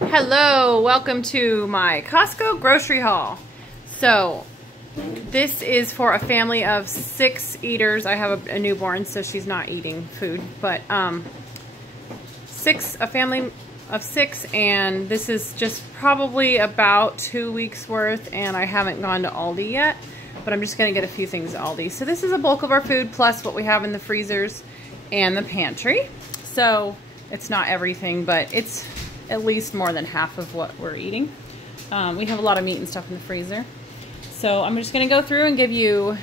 Hello, welcome to my Costco grocery haul. So this is for a family of 6 eaters. I have a newborn, so she's not eating food, but a family of 6, and this is just probably about 2 weeks worth, and I haven't gone to Aldi yet, but I'm just gonna get a few things at Aldi. So this is a bulk of our food plus what we have in the freezers and the pantry. So it's not everything, but it's at least more than half of what we're eating. We have a lot of meat and stuff in the freezer. So I'm just gonna go through and give you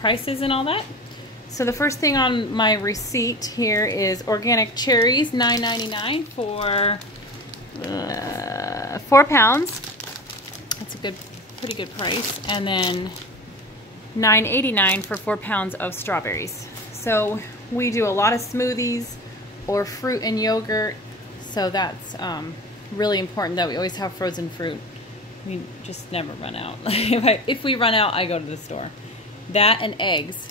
prices and all that. So the first thing on my receipt here is organic cherries, $9.99 for 4 pounds. That's a pretty good price. And then $9.89 for 4 pounds of strawberries. So we do a lot of smoothies or fruit and yogurt. So that's really important that we always have frozen fruit. We just never run out. If we run out, I go to the store. That and eggs.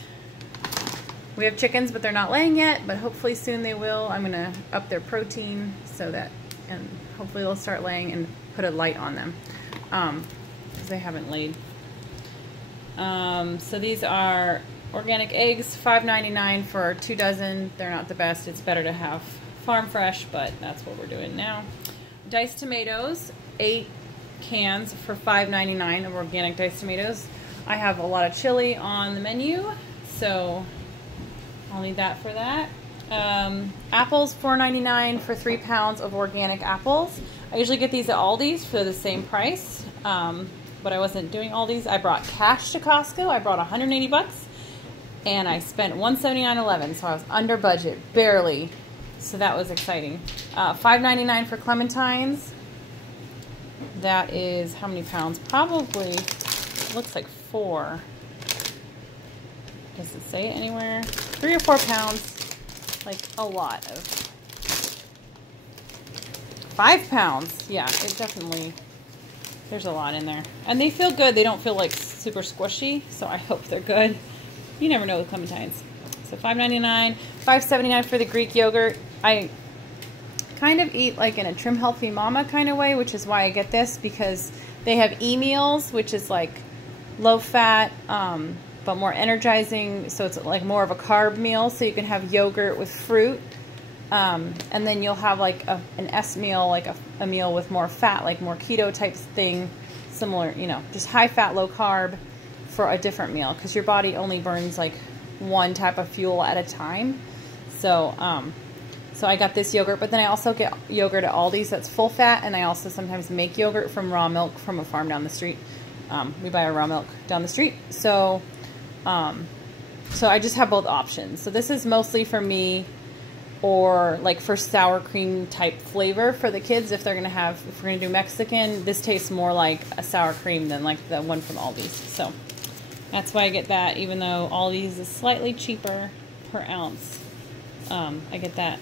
We have chickens, but they're not laying yet, but hopefully soon they will. I'm gonna up their protein so that, and hopefully they'll start laying and put a light on them because they haven't laid. So these are organic eggs, $5.99 for 2 dozen. They're not the best. It's better to have farm fresh, but that's what we're doing now. Diced tomatoes, 8 cans for $5.99 of organic diced tomatoes. I have a lot of chili on the menu, so I'll need that for that. Apples, $4.99 for 3 pounds of organic apples. I usually get these at Aldi's for the same price, but I wasn't doing Aldi's. I brought cash to Costco. I brought 180 bucks, and I spent $179.11, so I was under budget, barely. So that was exciting. $5.99 for Clementines. That is how many pounds? Probably, looks like 4. Does it say it anywhere? 3 or 4 pounds, like a lot of. 5 pounds, yeah, it definitely, there's a lot in there. And they feel good, they don't feel like super squishy, so I hope they're good. You never know with Clementines. So $5.99, $5.79 for the Greek yogurt. I kind of eat like in a Trim Healthy Mama kind of way, which is why I get this, because they have e-meals, which is like low fat, but more energizing, so it's like more of a carb meal, so you can have yogurt with fruit, and then you'll have like an S meal, like a meal with more fat, like more keto type thing, similar, you know, just high fat, low carb for a different meal, because your body only burns like one type of fuel at a time. So so I got this yogurt, but then I also get yogurt at Aldi's that's full fat, and I also sometimes make yogurt from raw milk from a farm down the street. We buy our raw milk down the street, so so I just have both options. So this is mostly for me, or like for sour cream type flavor for the kids. If they're gonna have, if we're gonna do Mexican, this tastes more like a sour cream than like the one from Aldi's. So that's why I get that, even though Aldi's is slightly cheaper per ounce. I get that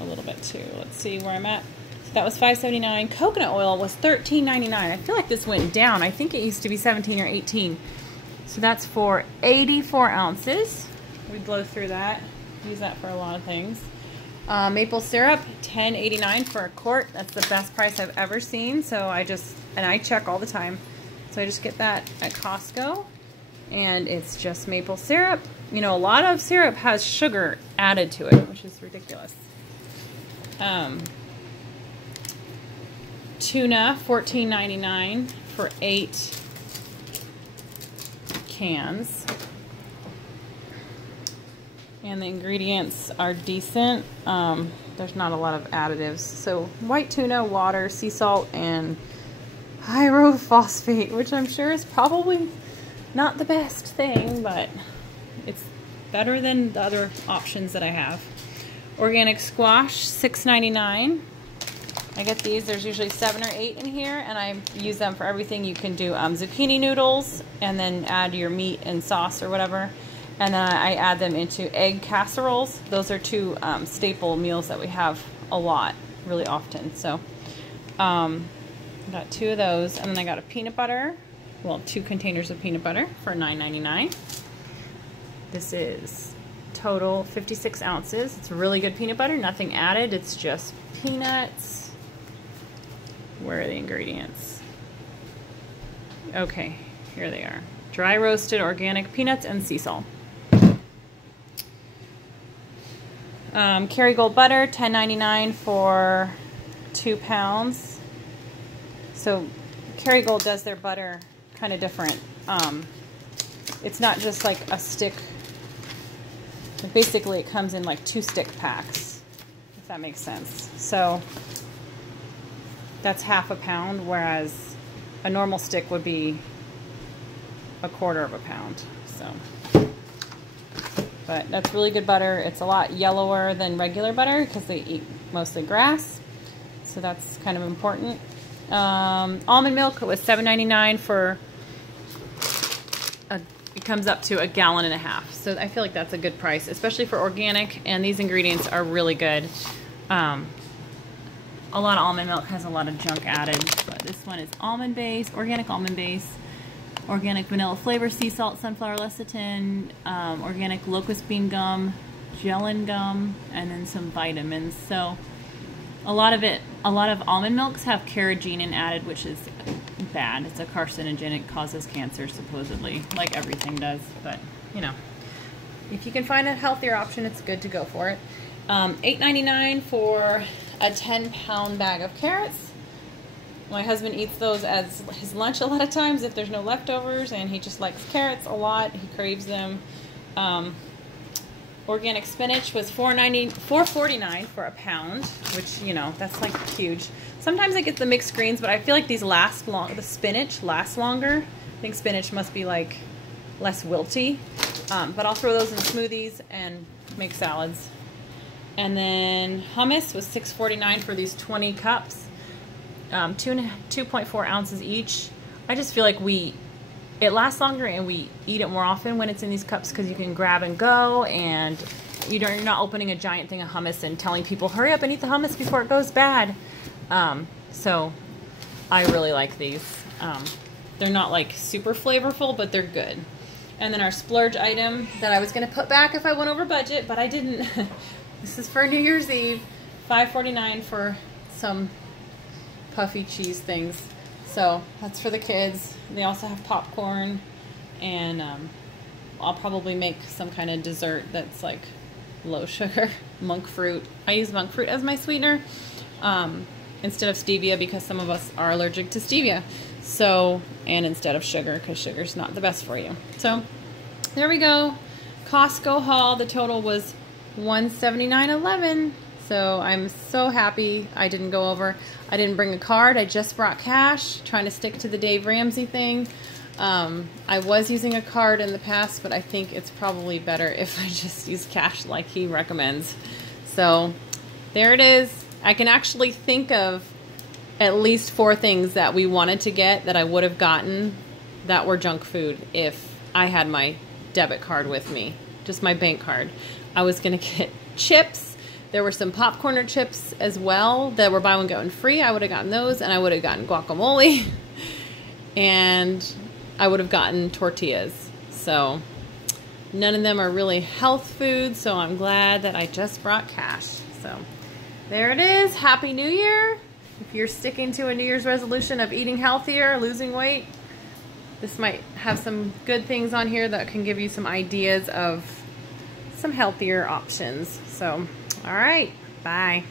a little bit too. Let's see where I'm at. So that was $5.79. Coconut oil was $13.99. I feel like this went down. I think it used to be $17 or $18. So that's for 84 ounces. We blow through that. Use that for a lot of things. Maple syrup, $10.89 for a quart. That's the best price I've ever seen. So I check all the time. So I just get that at Costco. And it's just maple syrup. You know, a lot of syrup has sugar added to it, which is ridiculous. Tuna, $14.99 for 8 cans. And the ingredients are decent. There's not a lot of additives. So white tuna, water, sea salt, and pyrophosphate, which I'm sure is probably not the best thing, but it's better than the other options that I have. Organic squash, $6.99. I get these, there's usually 7 or 8 in here, and I use them for everything. You can do zucchini noodles, and then add your meat and sauce or whatever. And then I add them into egg casseroles. Those are 2 staple meals that we have a lot, really often. So I got 2 of those, and then I got a peanut butter. Well, 2 containers of peanut butter for $9.99. This is total 56 ounces. It's really good peanut butter, nothing added. It's just peanuts, Where are the ingredients? Okay, here they are. Dry roasted organic peanuts and sea salt. Kerrygold butter, $10.99 for 2 pounds. So Kerrygold does their butter kind of different. It's not just like a stick. Basically, it comes in like 2 stick packs, if that makes sense. So that's half a pound, whereas a normal stick would be 1/4 pound. So, but that's really good butter. It's a lot yellower than regular butter because they eat mostly grass. So that's kind of important. Almond milk, it was $7.99 for it comes up to 1.5 gallons. So I feel like that's a good price, especially for organic, and these ingredients are really good. A lot of almond milk has a lot of junk added, but this one is almond base, organic almond base, organic vanilla flavor, sea salt, sunflower lecithin, organic locust bean gum, gellan gum, and then some vitamins. So a lot of almond milks have carrageenan added, which is bad. It's a carcinogen. It causes cancer, supposedly, like everything does. But, you know, if you can find a healthier option, it's good to go for it. $8.99 for a 10-pound bag of carrots. My husband eats those as his lunch a lot of times if there's no leftovers, and he just likes carrots a lot. He craves them. Organic spinach was $4.49 for a pound, which, you know, that's like huge. Sometimes I get the mixed greens, but I feel like these last long. The spinach lasts longer. I think spinach must be like less wilty. But I'll throw those in smoothies and make salads. And then hummus was $6.49 for these 20 cups, 2.4 ounces each. I just feel like it lasts longer and we eat it more often when it's in these cups because you can grab and go, and you're not opening a giant thing of hummus and telling people, hurry up and eat the hummus before it goes bad. So I really like these. They're not like super flavorful, but they're good. And then our splurge item that I was going to put back if I went over budget, but I didn't. This is for New Year's Eve. $5.49 for some puffy cheese things. So that's for the kids. They also have popcorn, and I'll probably make some kind of dessert that's like low sugar. Monk fruit. I use monk fruit as my sweetener instead of stevia because some of us are allergic to stevia. So, and instead of sugar, because sugar's not the best for you. So there we go. Costco haul. The total was $179.11. So I'm so happy I didn't go over. I didn't bring a card. I just brought cash, trying to stick to the Dave Ramsey thing. I was using a card in the past, but I think it's probably better if I just use cash like he recommends. So there it is. I can actually think of at least 4 things that we wanted to get that I would have gotten that were junk food if I had my debit card with me, just my bank card. I was going to get chips. There were some popcorn or chips as well that were buy one, get one free. I would have gotten those, and I would have gotten guacamole, and I would have gotten tortillas. So none of them are really health food, so I'm glad that I just brought cash. So there it is. Happy New Year. If you're sticking to a New Year's resolution of eating healthier, losing weight, this might have some good things on here that can give you some ideas of some healthier options. So, all right, bye.